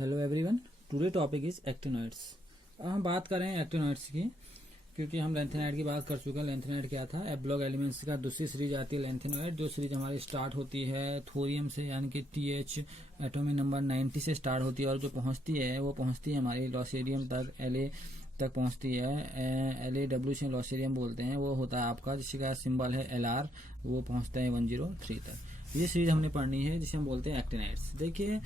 Hello everyone, today topic is actinoids. हम बात कर रहे हैं एक्टिनोइड्स की, क्योंकि हम लेंथेनॉइड की बात कर चुके हैं। लेंथेनॉइड क्या था? एफ ब्लॉक एलिमेंट्स का दूसरी सीरीज आती है लेंथेनॉइड, जो सीरीज हमारी स्टार्ट होती है थोरियम से, यानी कि TH एटॉमिक नंबर 90 से स्टार्ट होती है, और जो पहुंचती है वो पहुंचती है हमारी लॉसेरियम तक, La तक पहुंचती है। LAW से लॉसेरियम बोलते हैं, वो होता है आपका जिसका सिंबल है LR, वो पहुंचता है 103 तक। ये सीरीज हमने पढ़नी है जिसे हम बोलते हैं एक्टिनाइड्स। देखिए,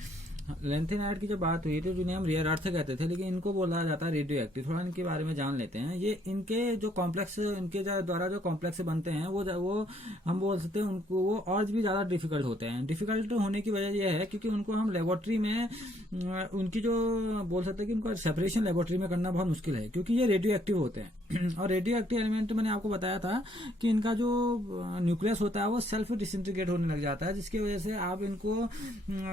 लेंथेनाइड की जब बात हुई तो जिन्हें हम रियर अर्थ कहते थे, लेकिन इनको बोला जाता है रेडियो एक्टिव। थोड़ा इनके बारे में जान लेते हैं। ये इनके जो कॉम्प्लेक्स, इनके द्वारा जो कॉम्प्लेक्स बनते हैं वो हम बोल सकते हैं उनको, वो और भी ज़्यादा डिफिकल्ट होते हैं। डिफिकल्ट होने की वजह यह है क्योंकि उनको हम लेबोरेटरी में उनकी जो बोल सकते हैं कि उनका सेपरेशन लेबोरेटरी में करना बहुत मुश्किल है, क्योंकि ये रेडियो एक्टिव होते हैं। और रेडियो एक्टिव एलिमेंट मैंने आपको बताया था कि इनका जो न्यूक्लियस होता है वो सेल्फ डिसइंटीग्रेट होने लग जाता है, जिसकी वजह से आप इनको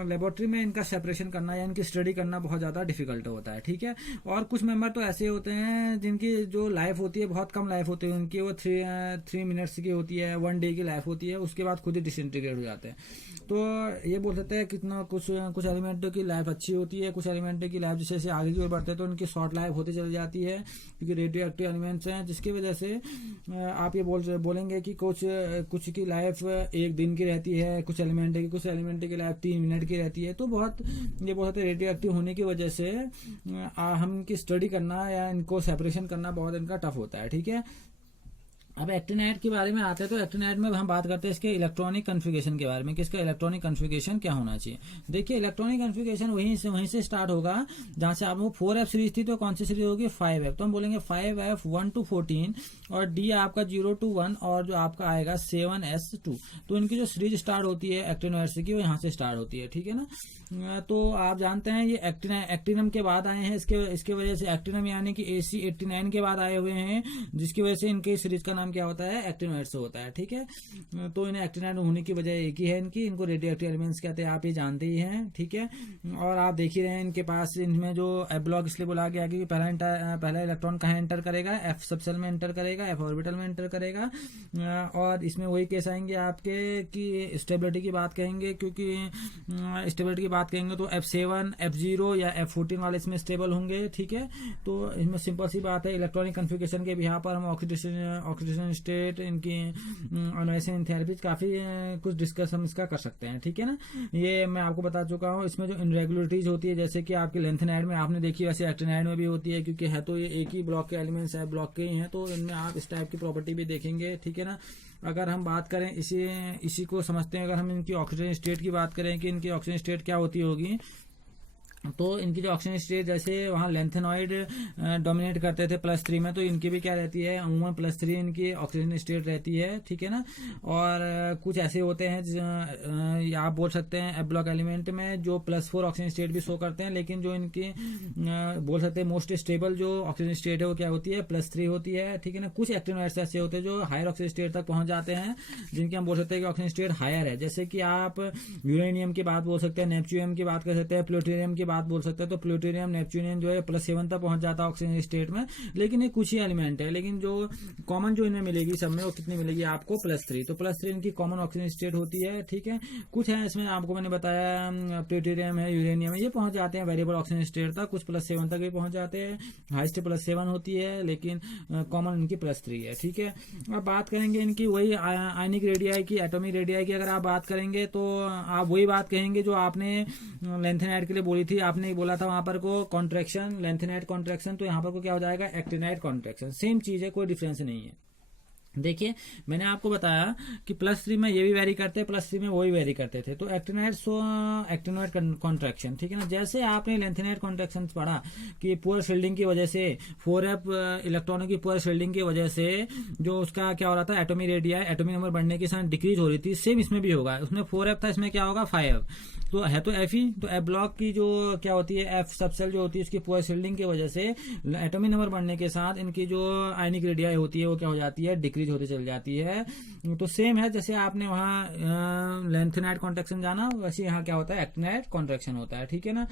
लेबोरेटरी में इनका सेपरेशन करना या इनकी स्टडी करना बहुत ज़्यादा डिफिकल्ट होता है। ठीक है। और कुछ मेंबर तो ऐसे होते हैं जिनकी जो लाइफ होती है बहुत कम लाइफ होती है उनकी, वो 3 मिनट्स की होती है, 1 डे की लाइफ होती है, उसके बाद खुद ही डिसइंटीग्रेट हो जाते हैं। तो ये बोल सकते हैं कितना कुछ एलिमेंटों की लाइफ अच्छी होती है, कुछ एलिमेंटों की लाइफ जैसे आगे की ओर बढ़ते हैं तो उनकी शॉर्ट लाइफ होती चली जाती है, क्योंकि रेडियो एक्टिव एलिमेंट्स हैं, जिसकी वजह से आप ये बोलेंगे कि कुछ की लाइफ 1 दिन की रहती है, कुछ एलिमेंट की लाइफ 3 मिनट की रहती है। तो ये बहुत रेडियो एक्टिव होने की वजह से हम इनकी स्टडी करना या इनको सेपरेशन करना बहुत इनका टफ होता है। ठीक है। अब एक्टिनाइड के बारे में आते हैं, तो एक्टिनाइड में हम बात करते हैं इसके इलेक्ट्रॉनिक कॉन्फ़िगरेशन के बारे में कि इसका इलेक्ट्रॉनिक कॉन्फ़िगरेशन क्या होना चाहिए। देखिए, इलेक्ट्रॉनिक कॉन्फ़िगरेशन वहीं से स्टार्ट होगा जहां से आप वो 4F सीरीज थी, तो कौन सी सीरीज होगी? 5F। तो हम बोलेंगे 5F 1 to 14 और D आपका 0 to 1 और जो आपका आएगा 7S2। तो इनकी जो सीरीज स्टार्ट होती है एक्टिनोइड्स की, वो यहाँ से स्टार्ट होती है। ठीक है ना। तो आप जानते हैं ये एक्टिनम के बाद आए हैं, इसके वजह से एक्टिनम यानी कि AC89 के बाद आए हुए हैं, जिसकी वजह से इनके सीरीज का नाम क्या होता है? एक्टिनोइड्स होता है। ठीक है। तो इन्हें एक्टिनाइड होने की वजह एक ही है इनको रेडियो एक्टिव एलिमेंट्स कहते हैं, आप ये जानते ही हैं। ठीक है। और आप देख ही रहे हैं इनके पास, इनमें जो एफ ब्लॉक इसलिए बोला गया कि पहला इलेक्ट्रॉन कहाँ एंटर करेगा? F सबसेल में एंटर करेगा, F ऑर्बिटल में एंटर करेगा। और इसमें वही केस आएंगे आपके कि स्टेबिलिटी की बात कहेंगे, क्योंकि स्टेबिलिटी की बात कहेंगे तो F7, F0 या F14 वाले इसमें स्टेबल होंगे। ठीक है। तो इसमें सिंपल सी बात है, इलेक्ट्रॉनिक कन्फिगरेशन के यहाँ पर हम ऑक्सीडेशन स्टेट, इनकी आयोनाइजेशन एंथैल्पी, काफी कुछ डिस्कस हम इसका कर सकते हैं। ठीक है ना। ये मैं आपको बता चुका हूँ। इसमें जो इनरेगुलरिटीज होती है, जैसे कि आपके लेंथेनाइड में आपने देखी, वैसे एक्टिनाइड में भी होती है, क्योंकि है तो ये एक ही ब्लॉक के एलिमेंट्स है, ब्लॉक के ही हैं, तो इनमें आप इस टाइप की प्रॉपर्टी भी देखेंगे। ठीक है ना। अगर हम बात करें इसी को समझते हैं, अगर हम इनकी ऑक्सीजन स्टेट की बात करें कि इनकी ऑक्सीजन स्टेट क्या होती होगी, तो इनकी जो ऑक्सीजन स्टेट, जैसे वहाँ लेंथेनॉइड डोमिनेट करते थे +3 में, तो इनकी भी क्या रहती है? अमूमन +3 इनकी ऑक्सीजन स्टेट रहती है। ठीक है ना। और कुछ ऐसे होते हैं आप बोल सकते हैं एफ ब्लॉक एलिमेंट में जो +4 ऑक्सीजन स्टेट भी शो करते हैं, लेकिन जो इनकी बोल सकते हैं मोस्ट स्टेबल जो ऑक्सीजन स्टेट है वो क्या होती है? +3 होती है। ठीक है ना। कुछ एक्टिनोइड्स ऐसे होते हैं जो हायर ऑक्सीजन स्टेट तक पहुंच जाते हैं, जिनकी हम बोल सकते हैं कि ऑक्सीजन स्टेट हायर है, जैसे कि आप यूरेनियम की बात बोल सकते हैं, नेपच्यूनियम की बात कर सकते हैं, प्लूटोनियम की बात बोल सकते हैं। तो प्लूटोनियम, नेपच्यूनियम जो है +7 तक पहुंच जाता है ऑक्सीजन स्टेट में, लेकिन ये कुछ ही एलिमेंट है, लेकिन जो कॉमन जो इन्हें मिलेगी सब में, वो कितनी मिलेगी आपको? +3। तो +3 इनकी कॉमन ऑक्सीजन स्टेट होती है। ठीक है। कुछ है इसमें आपको मैंने बताया, प्लूटोनियम है, यूरेनियम है, ये पहुंच जाते हैं वेरिएबल ऑक्सीजन स्टेट तक, कुछ +7 तक भी पहुंच जाते हैं। हाईएस्ट +7 होती है, लेकिन कॉमन इनकी +3 है। ठीक है। अब बात करेंगे इनकी वही आयनिक रेडियाई की, एटॉमिक रेडियाई की अगर आप बात करेंगे, तो आप वही बात कहेंगे जो आपने लेंथेनाइड के लिए बोली थी। आपने बोला था वहां पर को कॉन्ट्रैक्शन, लेंथेनाइड कॉन्ट्रैक्शन, तो यहाँ पर को क्या हो जाएगा? Actinide contraction. सेम चीज है, कोई डिफरेंस नहीं है। देखिए, मैंने आपको बताया कि +3 में ये भी वेरी करते हैं, +3 में वो भी वेरी करते थे। तो एक्टिनोइड कॉन्ट्रैक्शन। ठीक है ना। जैसे आपने लेंथेनाइड कॉन्ट्रैक्शन पढ़ा कि पुअर शील्डिंग की वजह से, 4F इलेक्ट्रॉनों की पुअर शील्डिंग की वजह से जो उसका क्या हो रहा था? एटॉमिक रेडियाई, एटॉमिक नंबर बढ़ने के साथ डिक्रीज हो रही थी। सेम इसमें भी होगा। उसमें 4F था, इसमें क्या होगा? 5F। तो है तो F ही। तो F ब्लॉक की जो क्या होती है, F सबसेल जो होती है, उसकी पुअर शील्डिंग की वजह से एटॉमिक नंबर बढ़ने के साथ इनकी जो आयनिक रेडियाई होती है वो क्या हो जाती है? डिक्रीज होती चल जाती है। तो सेम है, जैसे आपने वहां लेंथेनाइड कॉन्ट्रैक्शन जाना, वैसे यहाँ क्या होता है? एक्टिनाइड कॉन्ट्रैक्शन होता है। ठीक है ना।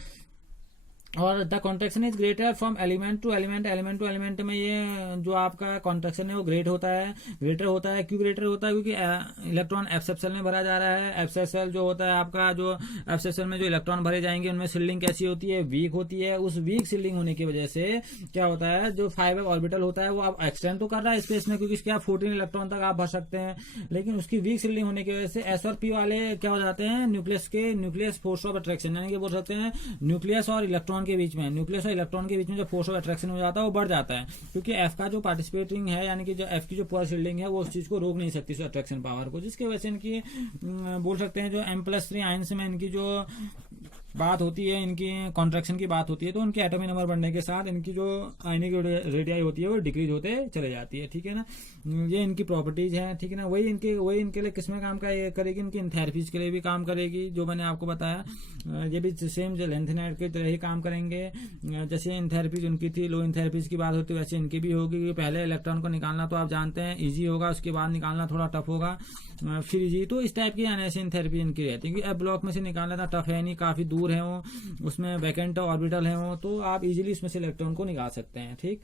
और the contraction is greater from element to element, element to element में ये जो आपका कॉन्ट्रैक्शन है वो ग्रेटर होता है। क्यों ग्रेटर होता है? क्योंकि इलेक्ट्रॉन एफ सेल में भरा जा रहा है। एफ सेल जो होता है आपका, जो एफ सेल में जो इलेक्ट्रॉन भरे जाएंगे उनमें सील्डिंग कैसी होती है? वीक होती है। उस वीक सील्डिंग होने की वजह से क्या होता है, जो 5f ऑर्बिटल होता है वो आप एक्सटेंड तो कर रहा है स्पेस में, क्योंकि इसके आप 14 इलेक्ट्रॉन तक आप भर सकते हैं, लेकिन उसकी वीक सील्डिंग होने की वजह से एस और पी वाले क्या हो जाते हैं, न्यूक्लियस फोर्स ऑफ अट्रैक्शन, यानी कि बोल सकते हैं न्यूक्लियस और इलेक्ट्रॉन के बीच में, न्यूक्लियस और इलेक्ट्रॉन के बीच में जो फोर्स ऑफ अट्रैक्शन हो जाता है वो बढ़ जाता है, क्योंकि एफ का जो पार्टिसिपेटिंग है, यानी कि जो एफ की जो पुअर शील्डिंग है वो उस चीज को रोक नहीं सकती, उस अट्रैक्शन पावर को, जिसकी वजह से इनकी बोल सकते हैं जो M+3 आयंस में इनकी जो बात होती है, इनकी कॉन्ट्रैक्शन की बात होती है, तो उनके एटॉमिक नंबर बढ़ने के साथ इनकी जो आयनिक रेडियाई होती है वो डिक्रीज होते चले जाती है। ठीक है ना, ये इनकी प्रॉपर्टीज है। ठीक है ना, वही इनके लिए किसमें काम करेगी, इनकी एंथैल्पीज के लिए भी काम करेगी, जो मैंने आपको बताया। ये भी सेम जो लैंथेनाइड की तरह ही काम करेंगे। जैसे एंथैल्पीज उनकी थी, लो एंथैल्पीज की बात होती है, वैसे इनकी भी होगी। पहले इलेक्ट्रॉन को निकालना तो आप जानते हैं ईजी होगा, उसके बाद निकालना थोड़ा टफ होगा, फिर ईजी। तो इस टाइप की ऐसी एंथैल्पी इनकी रहती है, क्योंकि अब ब्लॉक में से निकालना था टफ है नहीं, काफी दूर है वो, उसमें वैकेंट ऑर्बिटल है वो, तो आप इजीली इसमें से इलेक्ट्रॉन को निकाल सकते हैं। ठीक,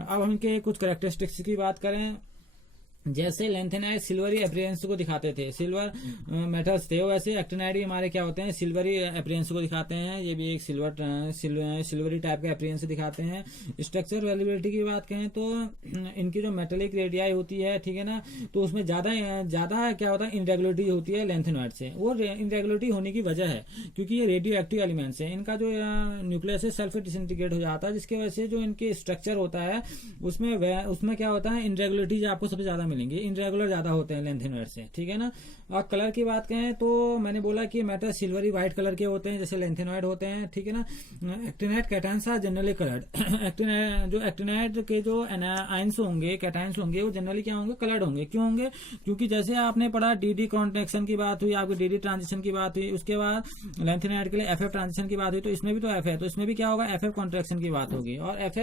अब हम इनके कुछ कैरेक्टरिस्टिक्स की बात करें, जैसे लेंथेनाइड सिल्वरी अपीयरेंस को दिखाते थे, सिल्वर मेटल्स थे, वैसे एक्टिनाइड हमारे क्या होते हैं, सिल्वरी अपीयरेंस को दिखाते हैं। ये भी एक सिल्वरी टाइप का अपीयरेंस दिखाते हैं। स्ट्रक्चर वेलिबिलिटी की बात करें तो इनकी जो मेटेलिक रेडियाई होती है, ठीक है ना, तो उसमें ज्यादा क्या होता है, इनरेगुलरिटी होती है लेंथेनाइड से। वो इनरेगुलरिटी होने की वजह है क्योंकि ये रेडियो एक्टिव एलिमेंट्स है, इनका जो न्यूक्लियस है सेल्फ डिसइंटीग्रेट हो जाता है, जिसकी वजह से जो इनके स्ट्रक्चर होता है उसमें क्या होता है, इनरेगुलरिटीज आपको सबसे ज्यादा मिलेंगे, इनरेगुलर ज्यादा होते हैं लेंथेनाइड से। ठीक है ना, और कलर की बात करें तो मैंने बोला कि मेटल सिल्वरी व्हाइट कलर के होते हैं, जैसे लेंथेनाइड होते हैं। ठीक है ना, actinide cations are generally coloured. जो एक्टिनाइड के जो आयंस होंगे, कैटायंस होंगे, वो जनरली क्या होंगे, कलर्ड होंगे। क्यों होंगे? क्योंकि जैसे आपने पढ़ा डी कॉन्ट्रैक्शन की बात हुई, आपकी डी ट्रांजिशन की बात हुई, उसके बाद लेंथेनाइड के लिए एफ ट्रांजिशन की बात हुई, तो इसमें भी तो एफ है, तो इसमें भी क्या होगा, एफ कॉन्ट्रैक्शन की बात होगी। और एफ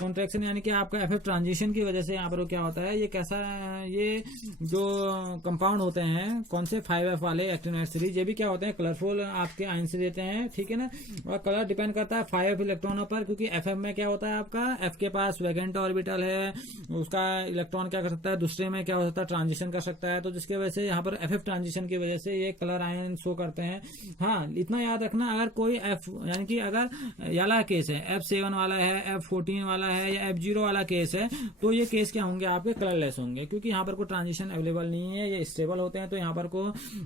कॉन्ट्रैक्शन यानी कि आपका एफ ट्रांजिशन की वजह से यहाँ पर क्या होता है, ये कैसा, ये जो कंपाउंड होते हैं कौन से 5f वाले एक्टिनाइड सीरीज, ये भी क्या होते हैं, कलरफुल आपके आयन से देते हैं। ठीक है ना, और कलर डिपेंड करता है 5f इलेक्ट्रॉनों पर, क्योंकि एफ में क्या होता है आपका, एफ के पास वैकेंट ऑर्बिटल है, उसका इलेक्ट्रॉन क्या कर सकता है, दूसरे में क्या हो सकता है, ट्रांजिशन कर सकता है, तो जिसकी वजह से यहाँ पर एफ ट्रांजिशन की वजह से ये कलर आयन शो करते हैं। हाँ, इतना याद रखना, अगर कोई एफ यानी कि अगर वाला केस है, F7 वाला है, F14 वाला है, या F0 वाला केस है, तो ये केस क्या होंगे, आपके कलरलेस होंगे, क्योंकि यहाँ पर कोई ट्रांजिशन अवेलेबल नहीं है, ये स्टेबल होते हैं, तो यहाँ पर को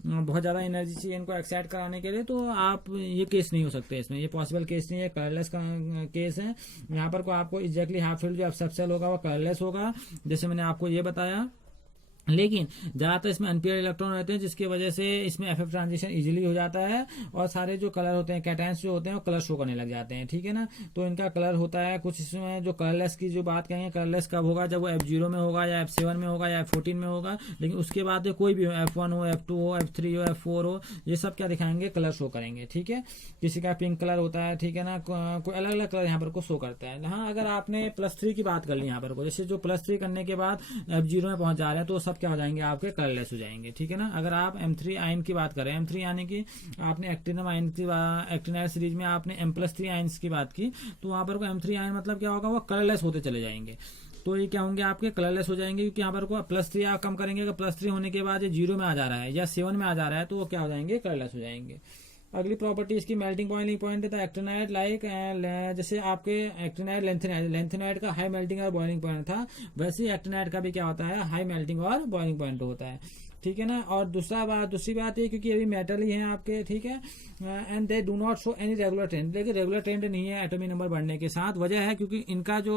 बहुत ज्यादा एनर्जी चाहिए इनको एक्साइट कराने के लिए, तो आप ये केस नहीं हो सकते, इसमें ये पॉसिबल केस नहीं है, कलरलेस का केस है। यहाँ पर को आपको एग्जैक्टली हाफ फील्ड जो सबसेल होगा वो कलरलेस होगा, जैसे मैंने आपको ये बताया। लेकिन ज्यादातर इसमें अनपेयर्ड इलेक्ट्रॉन रहते हैं, जिसकी वजह से इसमें एफ ट्रांजिशन इजीली हो जाता है, और सारे जो कलर होते हैं, कैटायंस जो होते हैं, वो कलर शो करने लग जाते हैं। ठीक है ना, तो इनका कलर होता है कुछ, इसमें जो कलरलेस की जो बात करेंगे, कलरलेस कब होगा, जब वो F0 में होगा, या F7 में होगा, या F14 में होगा, लेकिन उसके बाद कोई भी हो, F1 हो, F2 हो, F3 हो, F4 हो, ये सब क्या दिखाएंगे, कलर शो करेंगे। ठीक है, किसी का पिंक कलर होता है, ठीक है ना, कोई अलग अलग कलर यहाँ पर को शो करता है। हाँ, अगर आपने +3 की बात कर ली यहाँ पर को, जैसे जो +3 करने के बाद F0 में पहुंच जा रहे हैं, तो सब क्या हो जाएंगे, आपके कलरलेस हो जाएंगे। ठीक है ना, अगर आप M3 आयन की बात करें, M3 यानी कि आपने एक्टिनम आयन की एक्टिनाइड सीरीज में आपने M+3 आयन्स की बात की, तो वहां पर M3 आयन मतलब क्या होगा, वो कलरलेस होते चले जाएंगे, तो ये क्या होंगे, आपके कलरलेस हो जाएंगे, क्योंकि यहाँ पर को +3 आप कम करेंगे, अगर +3 होने के बाद ये 0 में आ जा रहा है या 7 में आ जा रहा है, तो वो क्या हो जाएंगे, कलरलेस हो जाएंगे। अगली प्रॉपर्टी इसकी मेल्टिंग पॉइंट है, एक्टिनाइड लाइक, जैसे आपके एक्टिनाइड लेंथेनाइड का हाई मेल्टिंग और बॉइलिंग पॉइंट था, वैसे ही एक्टिनाइड का भी क्या होता है, हाई मेल्टिंग और बॉइलिंग पॉइंट होता है। ठीक है ना, और दूसरी बात है, क्योंकि अभी मेटल ही है आपके, ठीक है, and they do not show any regular trend, लेकिन रेगुलर ट्रेंड नहीं है एटॉमिक नंबर बढ़ने के साथ। वजह है क्योंकि इनका जो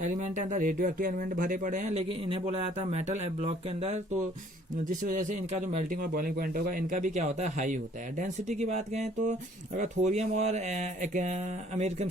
एलिमेंट है अंदर रेडियो एक्टिव एलिमेंट भरे पड़े हैं, लेकिन इन्हें बोला जाता है मेटल ब्लॉक के अंदर, तो जिस वजह से इनका जो मेल्टिंग और बॉइलिंग पॉइंट होगा, इनका भी क्या होता है, हाई होता है। डेंसिटी की बात करें तो अगर थोरियम और अमेरिकन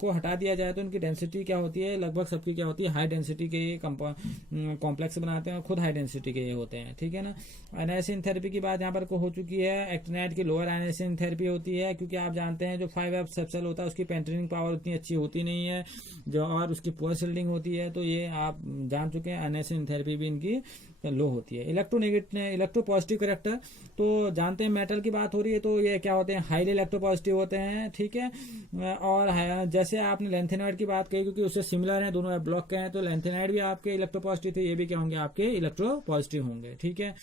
को हटा दिया जाए तो इनकी डेंसिटी क्या होती है, लगभग सबकी क्या होती है, हाई डेंसिटी के कॉम्प्लेक्स बनाते हैं, और खुद हाई डेंसिटी के होते हैं। ठीक है ना। आयनाइजेशन थेरेपी की बात यहाँ पर हो चुकी है। एक्टिनाइड की लोअर आयनाइजेशन थेरेपी होती है, क्योंकि आप जानते हैं जो 5F सबसेल होता है उसकी पेंट्रेटिंग पावर उतनी अच्छी होती नहीं है जो, और उसकी पुअर शिल्डिंग होती है, तो ये आप जान चुके हैं। आयनाइजेशन थेरेपी भी इनकी लो होती है। इलेक्ट्रो पॉजिटिव करेक्टर, तो जानते हैं मेटल की बात हो रही है तो ये क्या होते हैं, हाईली इलेक्ट्रो पॉजिटिव होते हैं, ठीक है। और जैसे आपने लेंथेनॉइड की बात कही, क्योंकि उससे सिमिलर है, दोनों ब्लॉक के हैं, तो लेंथेनॉइड भी आपके इलेक्ट्रो पॉजिटिव थे, ये भी क्या होंगे, आपके इलेक्ट्रो पॉजिटिव होंगे, ठीक है।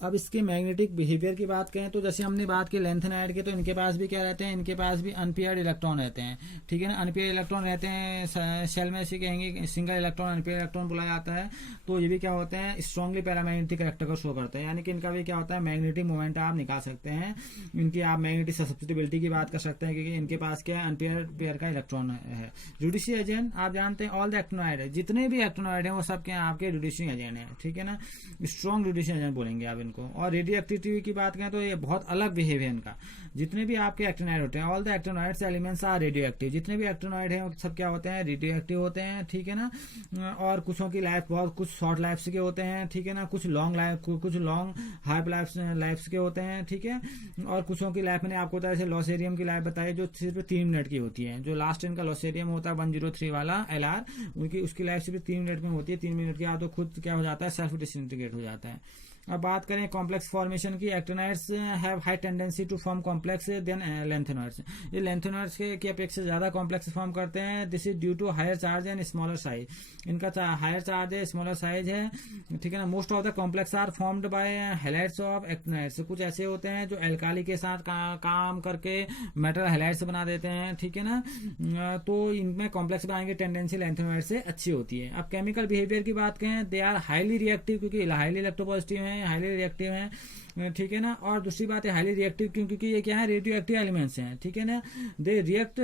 अब इसके मैग्नेटिक बिहेवियर की बात करें तो जैसे हमने बात की लेंथेनाइड के, तो इनके पास भी क्या रहते हैं, इनके पास भी अनपेयर्ड इलेक्ट्रॉन रहते हैं, ठीक है ना। अनपेयर्ड इलेक्ट्रॉन रहते हैं सेल में, इसे कहेंगे सिंगल इलेक्ट्रॉन अनपेयर्ड इलेक्ट्रॉन बोला जाता है। तो ये भी क्या होते हैं, स्ट्रांगली पैरामैग्नेटिक कैरेक्टर को शो करते हैं, यानी कि इनका भी क्या होता है, मैग्नेटिक मोमेंट आप निकाल सकते हैं। इनकी आप मैग्नेटिक ससेप्टिबिलिटी की बात कर सकते हैं, क्योंकि इनके पास क्या है, अनपेयर्ड पेयर का इलेक्ट्रॉन है। जुडिशियल एजेंट, आप जानते हैं ऑल द एक्टिनॉइड है, जितने भी एक्टिनॉइड है वो सब क्या आपके जुडिशियल एजेंट है, ठीक है ना। स्ट्रॉन्ग जुडिशियल एजेंट बोलेंगे आप इनको। और रेडियो एक्टिविटी की बात करें तो ये बहुत अलग बिहेव है इनका। जितने भी आपके एक्टिनॉइड होते हैं, all the actinoids elements are radioactive, जितने भी एक्टिनॉइड हैं सब क्या होते हैं, रेडियो एक्टिव होते हैं, ठीक है ना। और कुछों की लाइफ बहुत, कुछ शॉर्ट लाइफ के होते हैं, ठीक है ना, कुछ लॉन्ग लाइफ, कुछ लॉन्ग हाफ लाइफ के होते हैं, ठीक है। और कुछों की लाइफ मैंने आपको बताया, जैसे लॉसेरियम की लाइफ बताई जो सिर्फ 3 मिनट की होती है। जो लास्ट इनका लॉसेरियम होता है 103 वाला LR, उनकी उसकी लाइफ सिर्फ 3 मिनट में होती है। 3 मिनट के बाद तो खुद क्या हो जाता है, सेल्फ डिसइंटीग्रेट हो जाता है। अब बात करें कॉम्प्लेक्स फॉर्मेशन की, actinides have high tendency to form complex than lanthanoids. ये लेंथेनॉइड्स की अपेक्षा ज्यादा कॉम्प्लेक्स फॉर्म करते हैं। This is due to higher charge and smaller size. इनका हायर चार्ज है, स्मॉलर साइज है, ठीक है ना। Most of the complex are formed by halides of actinides. कुछ ऐसे होते हैं जो एल्काली के साथ काम करके मेटल हैलाइड्स बना देते हैं, ठीक है ना। तो इनमें कॉम्प्लेक्स बनाने की टेंडेंसी लेंथेनॉइड से अच्छी होती है। अब केमिकल बिहेवियर की बात करें, दे आर हाईली रिएक्टिव, क्योंकि हाईली इलेक्ट्रोपॉजिटिव है, हाईली रिएक्टिव है, ठीक है ना। और दूसरी बात है हाईली रिएक्टिव क्योंकि ये क्या है, रेडियो एक्टिव एलिमेंट्स हैं, ठीक है ना। They react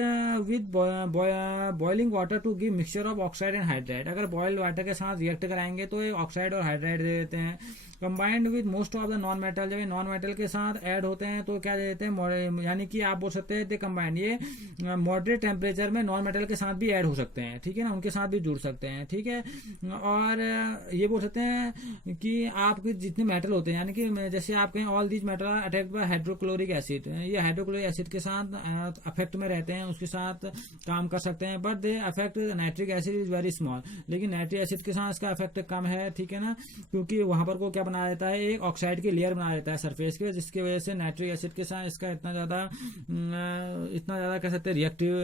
with boiling water to give mixture of oxide and hydride. अगर बॉइल्ड वाटर के साथ रिएक्ट कराएंगे तो ये ऑक्साइड और हाइड्राइड दे देते हैं। Combined with most of the non metal, जब ये नॉन मेटल के साथ ऐड होते हैं तो क्या दे देते हैं, यानी कि आप बोल सकते हैं दे कंबाइंड, ये मॉडरेट टेम्परेचर में नॉन मेटल के साथ भी ऐड हो सकते हैं, ठीक है ना, उनके साथ भी जुड़ सकते हैं, ठीक है। और ये बोल सकते हैं कि आपके जितने मेटल होते हैं, यानी कि जैसे आप कहें all these metal are attacked by hydrochloric acid, ये हाइड्रोक्लोरिक एसिड के साथ अफेक्ट में रहते हैं, उसके साथ काम कर सकते हैं। But they affect nitric acid is very small, लेकिन नाइट्रिक एसिड के साथ इसका अफेक्ट कम है, ठीक है ना, क्योंकि वहां पर को क्या बना देता है, एक ऑक्साइड की लेयर बना देता है सरफेस के, जिसकी वजह से नाइट्रिक एसिड के साथ इसका इतना ज्यादा कह सकते हैं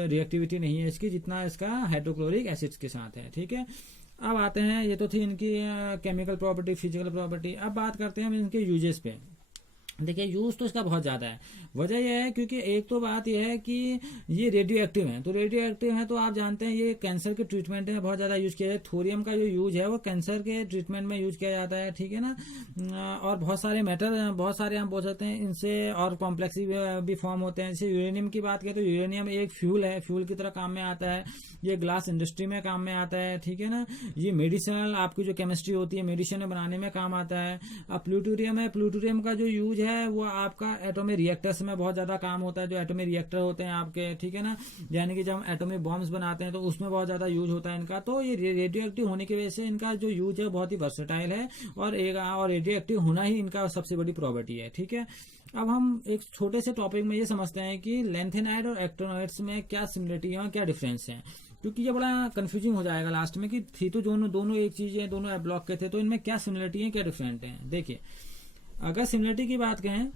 रिएक्टिविटी नहीं है इसकी, जितना इसका हाइड्रोक्लोरिक एसिड के साथ है, ठीक है। अब आते हैं, ये तो थी इनकी केमिकल प्रॉपर्टी, फिजिकल प्रॉपर्टी। अब बात करते हैं हम इनके यूजेस पे। देखिए यूज तो इसका बहुत ज्यादा है। वजह यह है क्योंकि एक तो बात यह है कि ये रेडियो एक्टिव है, तो रेडियो एक्टिव है तो आप जानते हैं ये कैंसर के ट्रीटमेंट में बहुत ज्यादा यूज किया है। थोरियम का जो यूज है वो कैंसर के ट्रीटमेंट में यूज किया जाता है, ठीक है ना। और बहुत सारे मेटल, बहुत सारे हम बोल सकते हैं इनसे और कॉम्प्लेक्स भी फॉर्म होते हैं। जैसे यूरेनियम की बात करें तो यूरेनियम एक फ्यूल है, फ्यूल की तरह काम में आता है। ये ग्लास इंडस्ट्री में काम में आता है, ठीक है ना। ये मेडिसिनल आपकी जो केमिस्ट्री होती है, मेडिसिन बनाने में काम आता है। अब प्लूटोरियम है, प्लूटोरियम का जो यूज है वो आपका एटॉमिक रिएक्टर्स में बहुत ज्यादा काम होता है। जो एटॉमिक रिएक्टर होते हैं आपके, ठीक है ना, यानी कि जब हम एटॉमिक बॉम्ब्स बनाते हैं तो उसमें बहुत ज्यादा यूज होता है इनका। तो ये रेडियो एक्टिव होने की वजह से इनका जो यूज है बहुत ही वर्सेटाइल है, और रेडियो एक्टिव होना ही इनका सबसे बड़ी प्रॉपर्टी है, ठीक है। अब हम एक छोटे से टॉपिक में ये समझते हैं कि लेंथेनाइड और एक्टिनॉइड्स में क्या सिमिलरिटी है और क्या डिफरेंस है, क्योंकि ये बड़ा कंफ्यूजिंग हो जाएगा लास्ट में कि थी तो दोनों एक चीज है, दोनों ब्लॉक के थे, तो इनमें क्या सिमिलरिटी है क्या डिफरेंट है। देखिए अगर सिमिलरिटी की बात करें,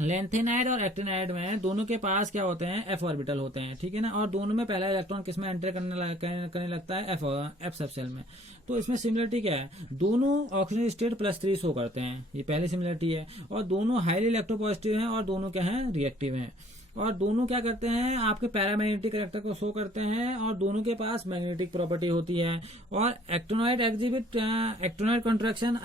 लेंथेनाइड और एक्टिनाइड में दोनों के पास क्या होते हैं, एफ ऑर्बिटल होते हैं, ठीक है ना। और दोनों में पहला इलेक्ट्रॉन किसमें एंटर करने लगता है, एफ सबसेल में। तो इसमें सिमिलरिटी क्या है, दोनों ऑक्सीजन स्टेट +3 शो करते हैं, ये पहली सिमिलरिटी है। और दोनों हाईली इलेक्ट्रोपॉजिटिव हैं और दोनों क्या हैं, रिएक्टिव हैं। और दोनों क्या करते हैं, आपके पैरामैग्नेटिक कैरेक्टर को शो करते हैं, और दोनों के पास मैग्नेटिक प्रॉपर्टी होती है। और एक्टिनॉइड एग्जिबिट एक्टिनॉइड कॉन्ट्रैक्शन,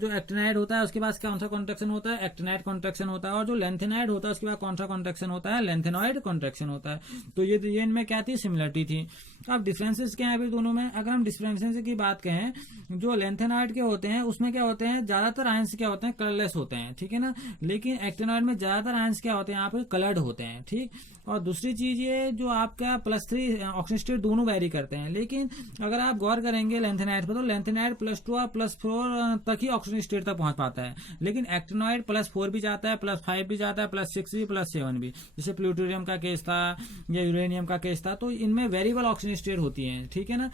जो एक्टिनाइड होता है उसके पास कौन सा कॉन्ट्रैक्शन होता है, एक्टिनाइड कॉन्ट्रैक्शन होता है। और जो लेंथेनाइड होता है उसके पास कौन सा कॉन्ट्रैक्शन होता है, लेंथेनॉइड कॉन्ट्रैक्शन होता है। तो ये इनमें क्या थी, सिमिलरिटी थी। अब डिफरेंसेस क्या है फिर दोनों में, अगर हम डिफरेंसेस की बात कहें, जो लेंथेनॉइड के होते हैं उसमें क्या होते हैं, ज्यादातर आयंस क्या होते हैं, कलरलेस होते हैं, ठीक है ना। लेकिन एक्टिनॉइड में ज्यादातर आयंस क्या होते हैं, यहाँ पे कलर्ड होते हैं, हैं, ठीक। और दूसरी चीज ये जो आपका +3 ऑक्सीजन स्टेट दोनों वेरी करते हैं, लेकिन अगर आप गौर करेंगे लेंथेनाइड पर तो लेंथेनाइड +2 और +4 तक ही ऑक्सीजन स्टेट तक पहुंच पाता है, लेकिन एक्टिनॉइड +4 भी जाता है, +5 भी जाता है, +6 भी, +7 भी, जैसे प्लूटोनियम का केस था या यूरेनियम का केस था। तो इनमें वेरिएबल ऑक्सीजन स्टेट होती है, ठीक है ना।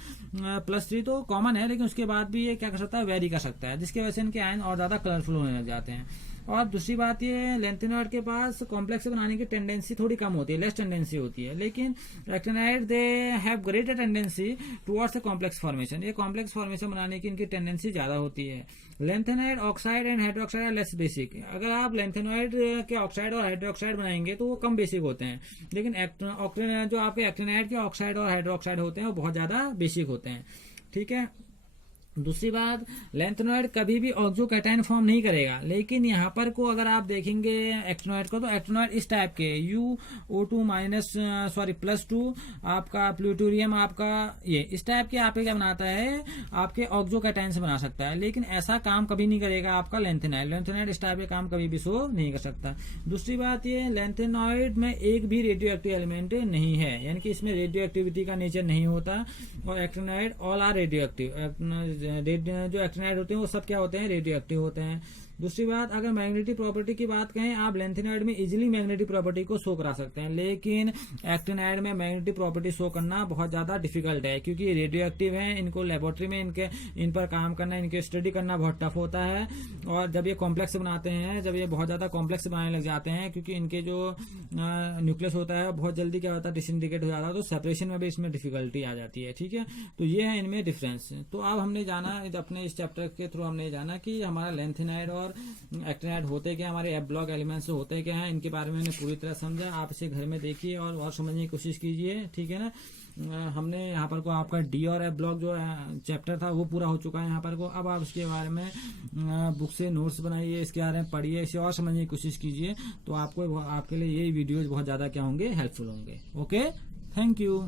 +3 तो कॉमन है, लेकिन उसके बाद भी ये क्या कर सकता है, वेरी कर सकता है, जिसकी वजह से इनके आयन और ज्यादा कलरफुल होने लग जाते हैं। और दूसरी बात ये लेंथेनॉइड के पास कॉम्प्लेक्स बनाने की टेंडेंसी थोड़ी कम होती है, लेस टेंडेंसी होती है, लेकिन actinide they have greater tendency towards complex formation. ये कॉम्प्लेक्स फॉर्मेशन बनाने की इनकी टेंडेंसी ज्यादा होती है। Lanthanide oxide and hydroxide are less basic. अगर आप लेंथेनॉइड के ऑक्साइड और हाइड्रोक्साइड बनाएंगे तो वो कम बेसिक होते हैं, लेकिन जो आपके एक्टिनाइड के ऑक्साइड और हाइड्रोक्साइड होते हैं वो बहुत ज्यादा बेसिक होते हैं, ठीक है। दूसरी बात, लेंथेनॉइड कभी भी ऑक्सोकैटायन फॉर्म नहीं करेगा, लेकिन यहाँ पर को अगर आप देखेंगे एक्टिनॉइड को तो एक्टिनॉइड इस टाइप के UO2 +2 आपका प्लूटोनियम आपका ये इस टाइप के आपके क्या बनाता है, आपके ऑक्सोकैटायन से बना सकता है, लेकिन ऐसा काम कभी नहीं करेगा आपका लेंथेनाइड इस टाइप के काम कभी भी शो नहीं कर सकता। दूसरी बात ये, लेंथेनॉइड में एक भी रेडियो एक्टिव एलिमेंट नहीं है, यानी कि इसमें रेडियो एक्टिविटी का नेचर नहीं होता, और actinoid all are radioactive. जो एक्टिनाइड होते हैं वो सब क्या होते हैं, रेडियो एक्टिव होते हैं। दूसरी बात, अगर मैग्नेटिक प्रॉपर्टी की बात कहें, आप लेंथेनाइड में इजीली मैग्नेटिक प्रॉपर्टी को शो करा सकते हैं, लेकिन एक्टिनाइड में मैग्नेटिक प्रॉपर्टी शो करना बहुत ज्यादा डिफिकल्ट है, क्योंकि रेडियो एक्टिव है, इनको लेबोरेटरी में इन पर काम करना, इनके स्टडी करना बहुत टफ होता है। और जब ये कॉम्प्लेक्स बनाते हैं, जब ये बहुत ज्यादा कॉम्प्लेक्स बनाने लग जाते हैं, क्योंकि इनके जो न्यूक्लियस होता है बहुत जल्दी क्या होता है, डिसइंटीग्रेट हो जाता है, तो सेपरेशन में भी इसमें डिफिकल्टी आ जाती है, ठीक है। तो ये है इनमें डिफरेंस। तो अब हमने जाना अपने इस चैप्टर के थ्रू हमने जाना कि हमारा लेंथेनाइड और एक्टिनाइड होते क्या, हमारे एफ ब्लॉक एलिमेंट्स होते क्या हैं, इनके बारे में हमने पूरी तरह समझा। आप इसे घर में देखिए और समझने की कोशिश कीजिए, ठीक है ना। हमने यहाँ पर को आपका डी और एफ ब्लॉक जो चैप्टर था वो पूरा हो चुका है यहाँ पर को। अब आप इसके बारे में बुक से नोट्स बनाइए, इसके बारे में पढ़िए, इसे और समझने की कोशिश कीजिए, तो आपको आपके लिए ये वीडियोज बहुत ज्यादा क्या होंगे, हेल्पफुल होंगे। Okay, thank you.